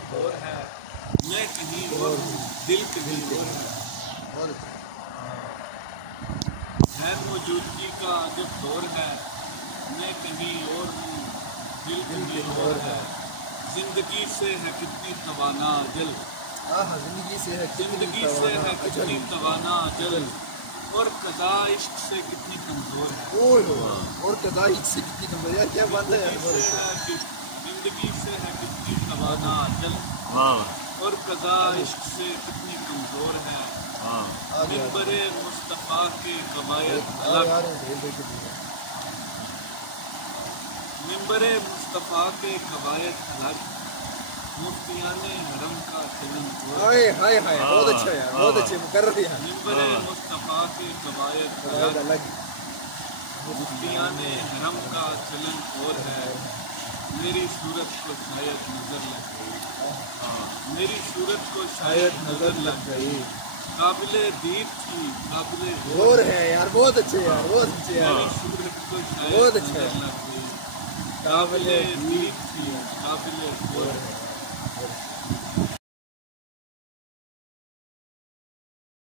جب دور ہے میں کہیں اور ہوں دل کہیں اور ہے موجودگی کا جب دور ہے میں کہیں اور ہوں دل کہیں اور ہے زندگی سے ہے کتنی توانا جل زندگی سے ہے کتنی توانا جل اور قضا عشق سے کتنی کمزور ہے اور قضا عشق سے کتنی کمزور ہے. کیا بات ہے یار. زندگی سے ہے کتنی توانا جل اور قضا عشق سے کتنی کمزور ہے منبر مصطفیٰ کے قواعد الگ منبر مصطفیٰ کے قواعد الگ مفتیان حرم کا چلن بہت اچھا یار بہت اچھے مقرر یار. منبر مصطفیٰ کے قواعد الگ مفتیان حرم کا چلن اور ہے میری صورت کو شاید نظر لگ گئی میری صورت کو شاید نظر لگ گئی قابل دید تھی قابل اور ہے یار بہت اچھے یار بہت اچھے یار. میری صورت کو بہت شاید اچھا نظر لگ گئی قابل دید تھی قابل غور ہے